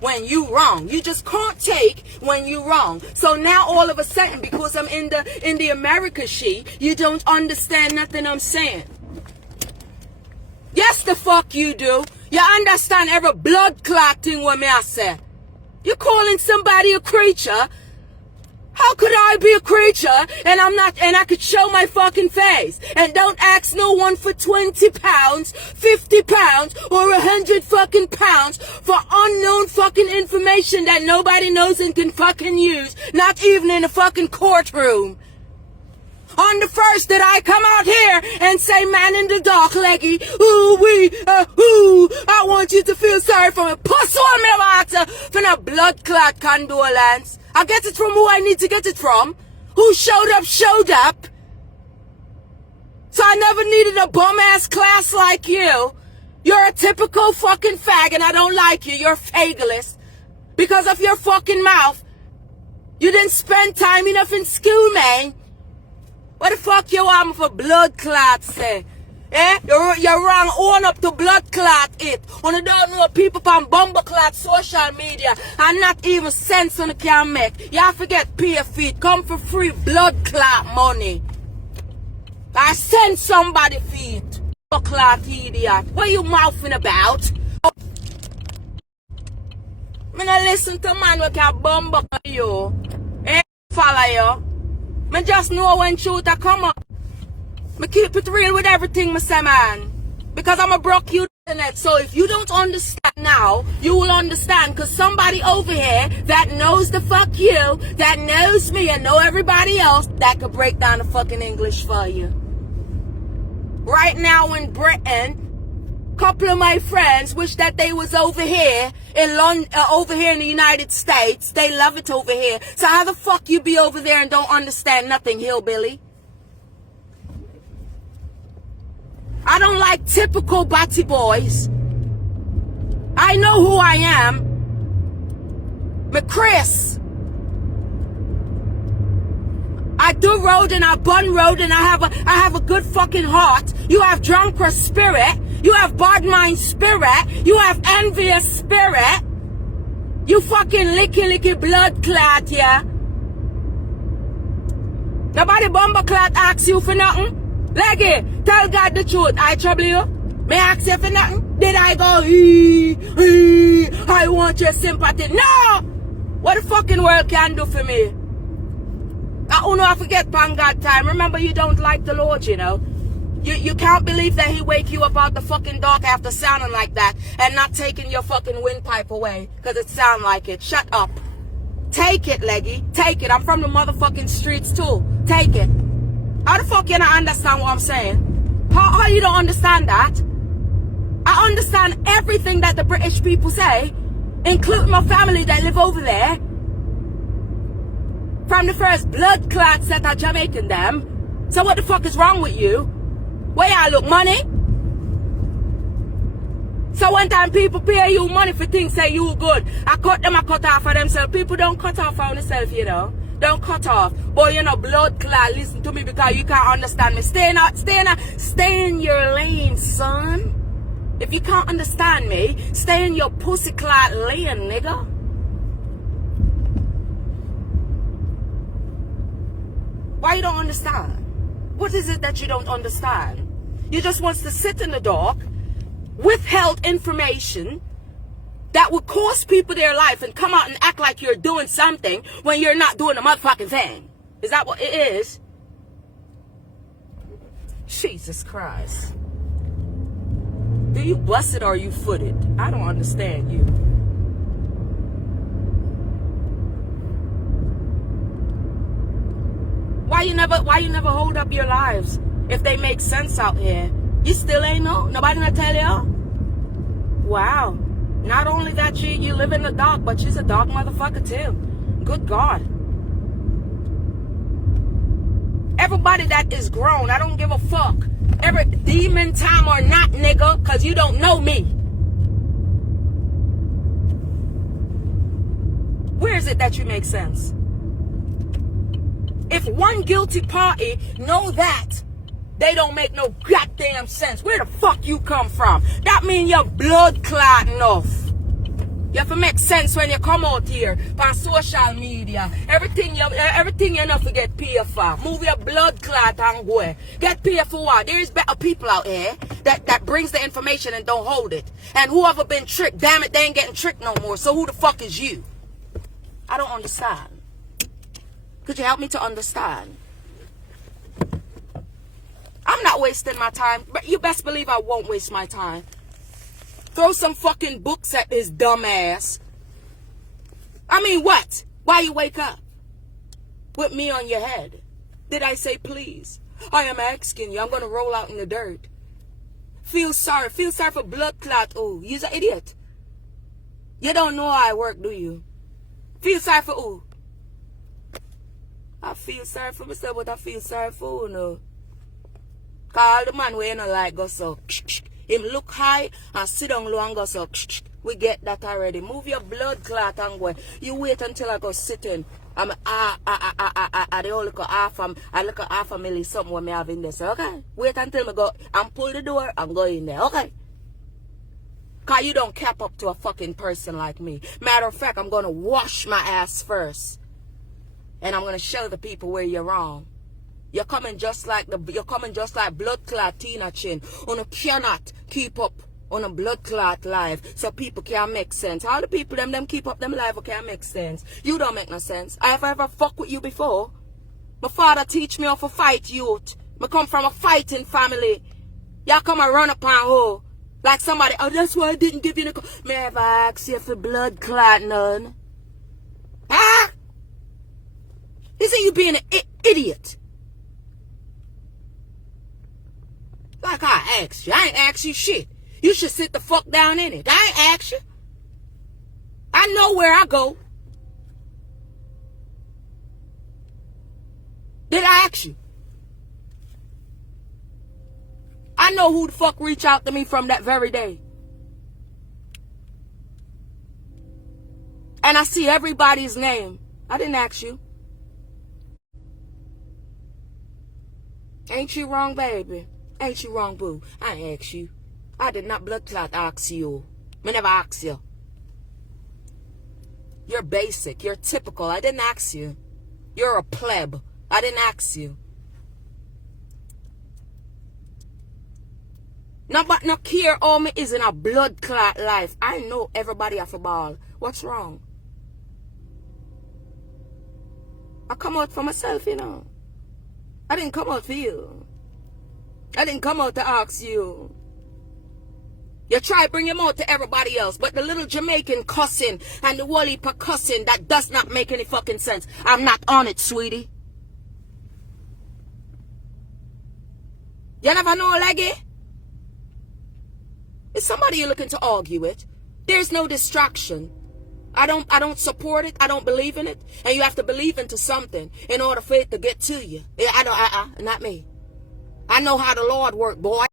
when you wrong. You just can't take when you wrong. So now all of a sudden, because I'm in the America sheet, you don't understand nothing I'm saying. Yes, the fuck you do. You understand every blood clot thing what me I say. You calling somebody a creature? How could I be a creature and I'm not, and I could show my fucking face? And don't ask no one for 20 pounds, 50 pounds, or 100 fucking pounds for unknown fucking information that nobody knows and can fucking use, not even in a fucking courtroom. On the first did I come out here and say, man in the dark, leggy, I want you to feel sorry for me. Puss on me, water, for no blood clot condolence. I get it from who I need to get it from. Who showed up. So I never needed a bum-ass class like you. You're a typical fucking fag and I don't like you. You're fagalist. Because of your fucking mouth. You didn't spend time enough in school, man. What the fuck you want for blood clot say? Eh? You're wrong. Own up to blood clot it. When you don't know people from bumble clot social media and not even sense on the can make. You have to get pay feet. Come for free blood clot money. I send somebody feet. Blood clot idiot. What you mouthing about? Me not listen to man who can bumble you. Eh? Follow you. Me just know when truth a come up. Me keep it real with everything, me say, man. Because I'm a broke you internet. So if you don't understand now, you will understand. Because somebody over here that knows the fuck you, that knows me and know everybody else, that could break down the fucking English for you. Right now in Britain, couple of my friends wish that they was over here in London, over here in the United States. They love it over here. So how the fuck you be over there and don't understand nothing, hillbilly? I don't like typical batty boys. I know who I am. McChris. I do road and I bun road and I have a good fucking heart. You have drunkard spirit. You have bad mind spirit. You have envious spirit. You fucking licky blood clot, yeah. Nobody bumble clot asks you for nothing. Leggy, tell God the truth. I trouble you. May I ask you for nothing? Did I go, I want your sympathy? No! What the fucking world can do for me? I don't know, I forget pan God time. Remember, you don't like the Lord, you know. You can't believe that he wake you up out the fucking dark after sounding like that and not taking your fucking windpipe away because it sound like it. Shut up. Take it, Leggy. Take it. I'm from the motherfucking streets too. Take it. How the fuck you not understand what I'm saying? How you don't understand that? I understand everything that the British people say, including my family that live over there. From the first blood clots that are Jamaican them. So what the fuck is wrong with you? Where y'all look money? So one time people pay you money for things say you good. I cut off for themselves. People don't cut off for themselves, you know. Don't cut off. Boy, you know, blood clot, listen to me because you can't understand me. Stay in your lane, son. If you can't understand me, stay in your pussy clot lane, nigga. Why you don't understand? What is it that you don't understand? You just want to sit in the dark, withheld information that would cost people their life and come out and act like you're doing something when you're not doing a motherfucking thing. Is that what it is? Jesus Christ. Do you busted or are you footed? I don't understand you. Why you never hold up your lives if they make sense out here? You still ain't know? Nobody gonna tell you? Wow. Not only that you live in the dark, but you's a dark motherfucker too. Good God. Everybody that is grown, I don't give a fuck. Every demon time or not, nigga, cause you don't know me. Where is it that you make sense? If one guilty party know that, they don't make no goddamn sense. Where the fuck you come from? That mean you're blood clot enough. You have to make sense when you come out here on social media. Everything you know to get paid for. Move your blood clot and go. Get paid for what? There is better people out here that brings the information and don't hold it. And whoever been tricked, damn it, they ain't getting tricked no more. So who the fuck is you? I don't understand. Could you help me to understand? I'm not wasting my time, but you best believe I won't waste my time. Throw some fucking books at this dumbass. I mean, what? Why you wake up? With me on your head. Did I say please? I am asking you. I'm going to roll out in the dirt. Feel sorry. Feel sorry for blood clot. Oh, you're an idiot. You don't know how I work, do you? Feel sorry for who? I feel sorry for myself, but I feel sorry for who, no? Call the man where you don't like go so. Him look high and sit down low and go so. We get that already. Move your blood clot and go. You wait until I go sit in. I look at half a milli something when me have in there. So, okay. Wait until me go and pull the door and go in there. Okay. Cause you don't cap up to a fucking person like me. Matter of fact, I'm gonna wash my ass first. And I'm gonna show the people where you're wrong. You're coming just like blood clot Tina Chin. You cannot keep up on a blood clot live so people can't make sense. How the people them keep up them live can't make sense. You don't make no sense. I have ever fucked with you before. My father teach me how to fight youth. I come from a fighting family. Y'all come and run up on who? Like somebody, oh that's why I didn't give you the call. May I ever ask you for blood clot none? Huh? Isn't you being an idiot? Like I asked you. I ain't asked you shit. You should sit the fuck down in it. I ain't asked you. I know where I go. Did I ask you? I know who the fuck reached out to me from that very day. And I see everybody's name. I didn't ask you. Ain't you wrong, baby? Ain't you wrong, boo? I ain't ask you. I did not blood clot ask you. I never asked you. You're basic. You're typical. I didn't ask you. You're a pleb. I didn't ask you. No, but no care all me is in a blood clot life. I know everybody have a ball. What's wrong? I come out for myself, you know. I didn't come out for you. I didn't come out to ask you. You try bring him out to everybody else, but the little Jamaican cussing and the Wally percussing, that does not make any fucking sense. I'm not on it, sweetie. You never know, Leggy? It's somebody you're looking to argue with. There's no distraction. I don't support it. I don't believe in it. And you have to believe into something in order for it to get to you. Not me. I know how the Lord works, boy.